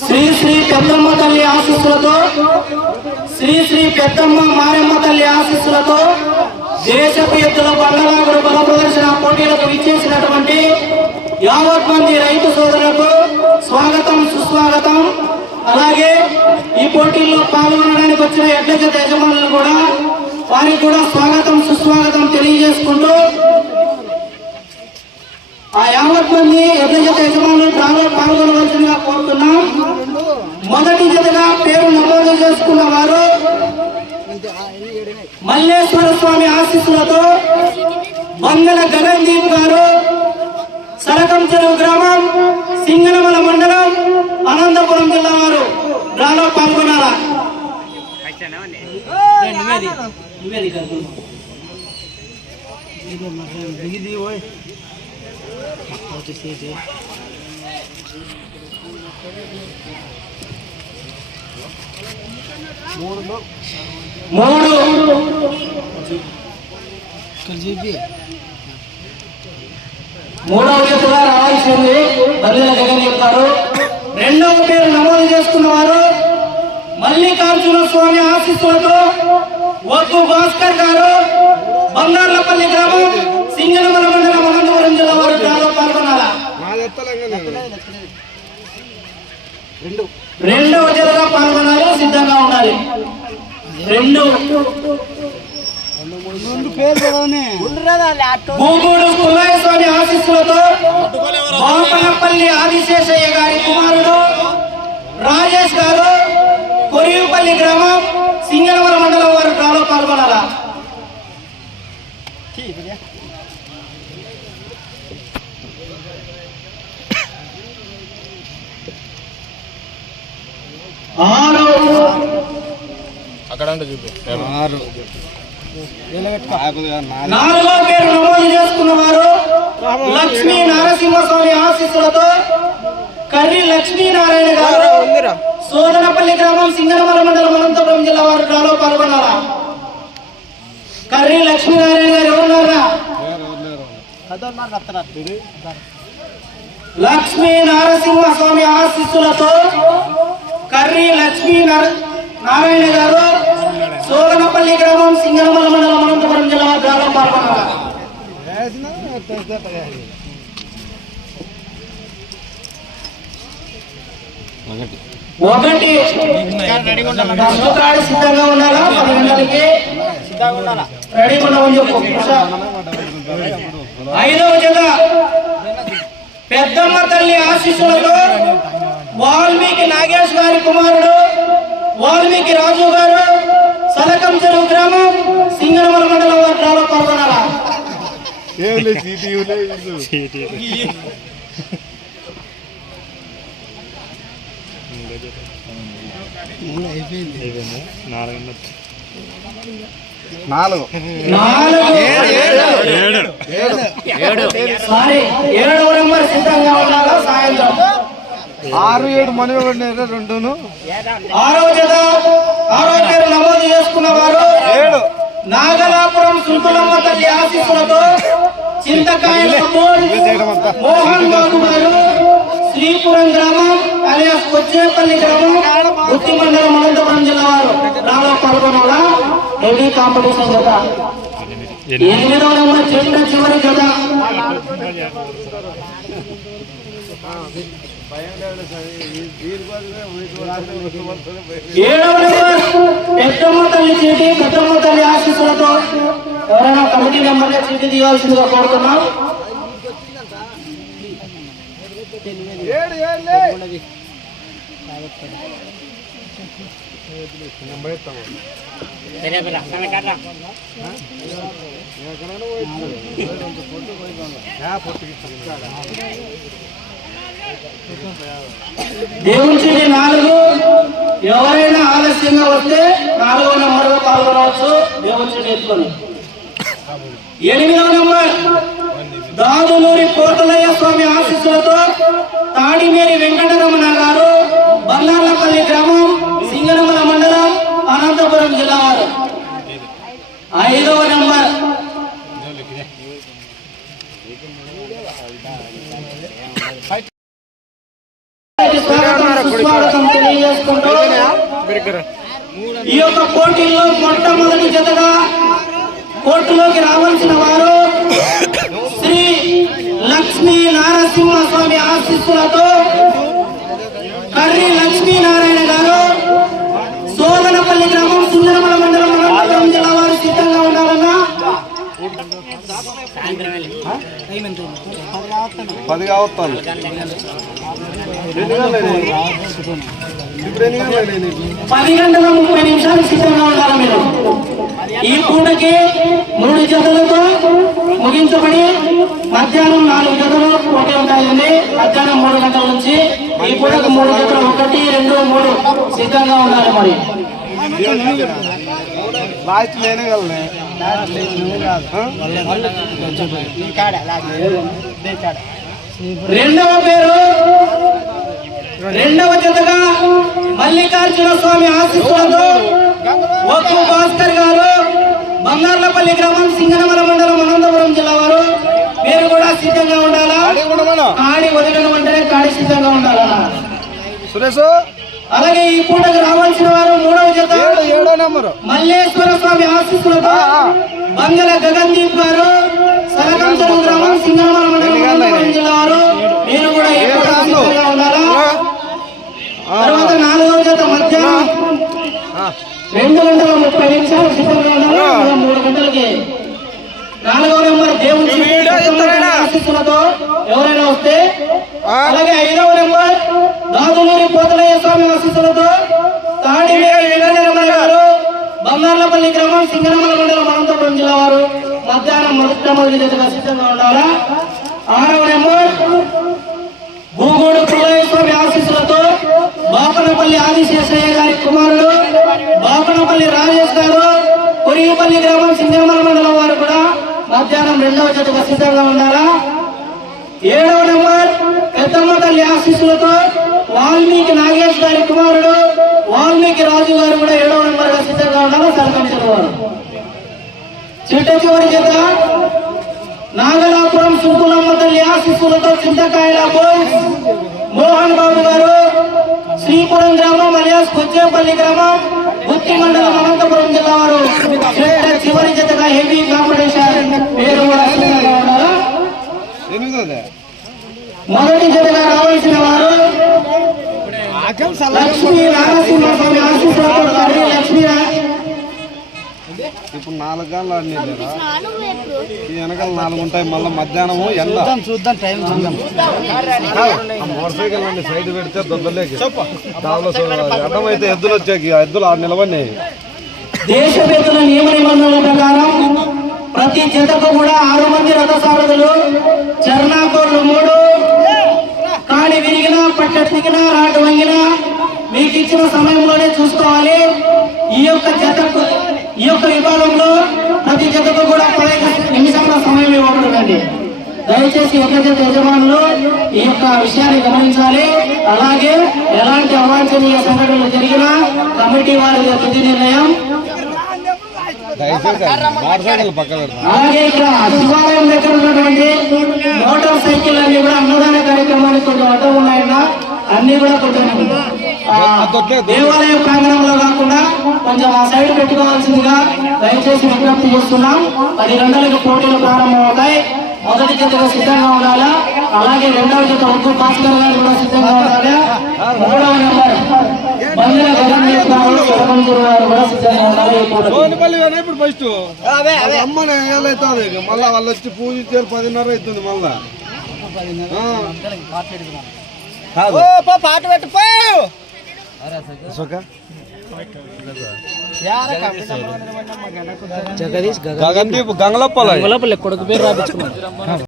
శ్రీ శ్రీ పెద్దమ్మ తల్లి ఆశీస్సులతో శ్రీ శ్రీ పెద్దమ్మ మారమ్మ తల్లి ఆశీస్సులతో దేశపు ఎత్తుల బండలాగుడు బల ప్రదర్శన పోటీలకు ఇచ్చేసినటువంటి యావత్ మంది రైతు సోదరులకు స్వాగతం సుస్వాగతం. అలాగే ఈ పోటీల్లో పాల్గొనడానికి వచ్చిన ఎడ్ల జత యజమానులు కూడా వారికి కూడా స్వాగతం సుస్వాగతం తెలియజేసుకుంటూ ఆ యావత్ మంది జత యజమానులు పాల్గొనవలసిందిగా కోరుతున్నాం. మొదటి జతగా పేరు నమోదు చేసుకున్న వారు మల్లేశ్వర స్వామి ఆశీస్సులతో మంగళ గగన్దీప్ గారు సరకం చెరువు గ్రామం సింగనమల మండలం అనంతపురం జిల్లా వారు డ్రాలో పాల్గొనాలా? నువ్వేది? నువ్వేది కాదు మూడు. మూడవ జతగా రావాల్సింది బదిలీల జగన్ చెప్తారు రెండవ పేరు నమోదు చేసుకున్న వారు మల్లికార్జున స్వామి ఆశీస్సులతో వద్దు భాస్కర్ గారు బంగార్లపల్లి గ్రామం సింగనమల మండలం అనంతపురం జిల్లా వారు డ్రాలో పాల్గొనాలా రెండవ జతగా పాల్గొనాలి సిద్ధంగా ఉండాలి. రెండు. భూగూడు పుల్లయ్య స్వామి ఆశీస్సులతో బాపనపల్లి ఆదిశేషయ్య గారి కుమారుడు రాజేష్ గారు కొరియుపల్లి గ్రామం ఆరు. అక్కడ నాలుగో పేరు నమోదు చేసుకున్న వారు లక్ష్మీ నరసింహస్వామి ఆశీస్సులతో కర్రి లక్ష్మీనారాయణ గారు సోదనపల్లి గ్రామం సింగనమల మండలం అనంతపురం జిల్లా వారు డ్రాలో పాల్గొనాలా కర్రి లక్ష్మీనారాయణ గారు ఎవరున్నారా? లక్ష్మీ నరసింహస్వామి ఆశీస్సులతో కర్రి లక్ష్మీ నారాయణ గారు సోదనపల్లి గ్రామం సింగనమల మండలం అనంతపురం జిల్లా గ్రామం పాల్గొన్నారు. ఒకటి దర్శకురాడు సిద్ధంగా ఉండాలా? పది గంటలకి రెడీ ఉండమని చెప్పు. ఐదవ జత. పెద్దమ్మ తల్లి ఆశీస్సులతో వాల్మీకి నాగేష్ గారి కుమారుడు వాల్మీకి రాజు గారు సలకం చెరువు గ్రామం సింగనమల మండలం వారు పాల్గొనాలా? నాలుగు. నాలుగు. సారీ ఏడవ నెంబర్ సిద్ధంగా ఉండాలా సాయంత్రం? ఆరు ఏడు మనవి పడినారు రెండును. ఆరో జత ఆరో పేరు నమోదు చేసుకున్న వారు ఏడు. నాగలాపురం సుంకులమ్మ తల్లి ఆశీస్సులతో చింతకాయల మోహన్ బాబు గారు శ్రీపురం గ్రామం అలియాస్ కొచ్చేపల్లి గ్రామం గుత్తి మండలం అనంతపురం జిల్లా వారు. రాలో పాల్గొనాల హెవీ కాంపిటీషన్ జత. ఎనిమిదవ నెంబర్ చిన్న చివరి జత. నెంబర్ పెద్దమ్మ తల్లి చీటి పెద్దమ్మ తల్లి ఆశీస్సులతో ఎవరైనా కమిటీ నెంబర్ చీటి తీయాల్సిందిగా కోరుతున్నాం. ఏడు ఏడు నాలుగు ఎవరైనా ఆలస్యంగా వస్తే నాలుగో నెంబర్గా పాల్గొనవచ్చు. దేవుని నేర్చుకొని ఎనిమిదవ నెంబర్ దాదులూరి కోటలయ్య స్వామి ఆశీస్సులతో తాడిమేరి వెంకటరమణ గారు ఈ యొక్క పోటీల్లో మొట్టమొదటి జతగా కోర్టులోకి రావాల్సిన వారు శ్రీ లక్ష్మీ నారసింహ స్వామి ఆశీస్సులతో కర్రి లక్ష్మీనారాయణ గారు సోదనపల్లి గ్రామం సుందరమల మండలం అనంతపురం జిల్లా వారు సిద్ధంగా ఉండాలన్నా పది కావస్తాను పది గంటల ముప్పై నిమిషాలు సిద్ధంగా ఉండాలి మీరు. ఈ పూటకి మూడు జతలతో ముగించబడి మధ్యాహ్నం నాలుగు జతలు పోటీ ఉంటాయండి. మధ్యాహ్నం మూడు గంటల నుంచి ఈ పూటకి మూడు జతలు ఒకటి రెండు మూడు సిద్ధంగా ఉండాలి మరి. లాస్ట్ నేనే కలనే రెండవ పేరు రెండవ జతగా మల్లికార్జున స్వామి ఆశీస్సులతో ఒక్కు భాస్కర్ గారు బంగార్లపల్లి గ్రామం సింగనమల మండలం అనంతపురం జిల్లా వారు. మీరు కూడా సిద్ధంగా ఉండాలా? కాడి వదిలిన వెంటనే కాడి సిద్ధంగా ఉండాలా? సురేష్. అలాగే ఈ పూటకు రావాల్సిన వారు మూడవ జత ఏడు ఏడో నెంబరు. మల్లేశ్వర స్వామి ఆశీస్సులతో బంగళ గగన్దీప్ గారు సరకంచరు గ్రామం సింగనమల మండలం అనంతపురం జిల్లా వారు మీరు కూడా సిద్ధంగా ఉండాలా తర్వాత నాలుగవ జత మధ్యాహ్నం రెండు గంటల ముప్పై నిమిషాలు సిద్ధంగా ఉన్నారు? మూడు గంటలకి? నాలుగవ నెంబర్ దేవుని ఆశీస్సులతో ఎవరైనా వస్తే అలాగే ఐదవ నెంబర్ దాదులూరి పోతలయ్య స్వామి ఆశీస్సులతో తాడి వీరేంద్ర గారు బంగార్లపల్లి గ్రామం సింగనమల మండలం అనంతపురం జిల్లా వారు. మధ్యాహ్నం మొదటి మొదటి జతగా సిద్ధంగా ఉండాలా? ఆరవ నెంబర్. భూగోడు పుల్లయ్య ఆశీస్సులతో బాపనపల్లి ఆదిశేషయ్య గారి కుమారుడు బాపనపల్లి రాజేష్ గారు కొరియపల్లి గ్రామం సింగమల మండలం వారు కూడా మధ్యాహ్నం రెండవ జతగా సిద్ధంగా ఉండాలా? ఏడవ నెంబర్. పెద్దమ్మ తల్లి ఆశీస్సులతో వాల్మీకి నాగేష్ గారి కుమారుడు వాల్మీకి రాజు గారు కూడా ఏడవ నెంబర్గా సిద్ధంగా ఉండాలా? సర్పంచుల వారు. చిట్ట చివరి జత నాగలాపురం సుంకులమ్మ తల్లి ఆశీస్సులతో చింతకాయల బోయ్స్ మోహన్ బాబు గారు శ్రీపురం గ్రామం అలియాస్ కొచ్చేపల్లి గ్రామం గుత్తి మండలం అనంతపురం జిల్లా వారు. చివరి జతగా హెవీ కాంపిటీషన్ పేరు మొదటి జతగా రావాల్సిన వారు లక్ష్మీ నారసింహ స్వామి ఆశీస్సులతో ఇప్పుడు నాలుగు గంటలు ఆడినా లేదా? ఈ వెనకాల నాలుగు ఉంటాయి మళ్ళీ మధ్యాహ్నము ఎండ. చూద్దాం టైం చూద్దాం. మోటార్ సైకిల్ అండి సైడ్ పెడితే దొద్దలేకి దానిలో అడ్డమైతే ఎద్దులు వచ్చాకి ఆ ఎద్దులు ఆడ నిలబడినాయి. దేశ పెద్దల నియమ నిబంధనల ప్రకారం ప్రతి జతకు కూడా ఆరు మంది రథసారథులు చర్నాకోర్లు మూడు. కాడి విరిగినా పట్టడి దిగినా రాటు వంగినా మీకు ఇచ్చిన సమయంలోనే చూసుకోవాలి. ఈ యొక్క జతకు ఈ యొక్క విభాగంలో ప్రతి జతకు కూడా పదహైదు నిమిషాల సమయం ఇవ్వబడుతుంది. దయచేసి ఒక జత యజమానులు ఈ యొక్క విషయాన్ని గమనించాలి. అలాగే ఎలాంటి అవాంఛనీయ సంఘటనలు జరిగినా కమిటీ వారి తుది నిర్ణయం. అలాగే ఇక్కడ శివాలయం దగ్గర ఉన్నటువంటి మోటార్ సైకిల్ అన్ని కూడా అన్నదాన కార్యక్రమానికి కొంచెం అడ్డం ఉన్నాయన్న అన్ని కూడా కొంచెం దేవాలయ ప్రాంగణంలో కాకుండా కొంచెం ఆ సైడ్ పెట్టుకోవాల్సిందిగా దయచేసి విజ్ఞప్తి చేస్తున్నాం. పది గంటలకు పోటీలు ప్రారంభమవుతాయి. మొదటి జతగా సిద్ధంగా ఉండాలా? అలాగే రెండవ జత ఉక్కు భాస్కర్ గారు కూడా సిద్ధంగా ఉండాలి? మూడవ నెంబర్ బంధుల గారు కూడా సిద్ధంగా ఉండాలి అమ్మనే ఏళ్ళైతుంది మళ్ళా వాళ్ళు వచ్చి పూజ ఇచ్చారు పదిన్నర అవుతుంది మళ్ళా. పాట పెట్టిపో అశోక జగదీష్ గగన్దీప్ గంగలప్పల లోపల కొడుకు పేరు రాపించుకున్నాడు.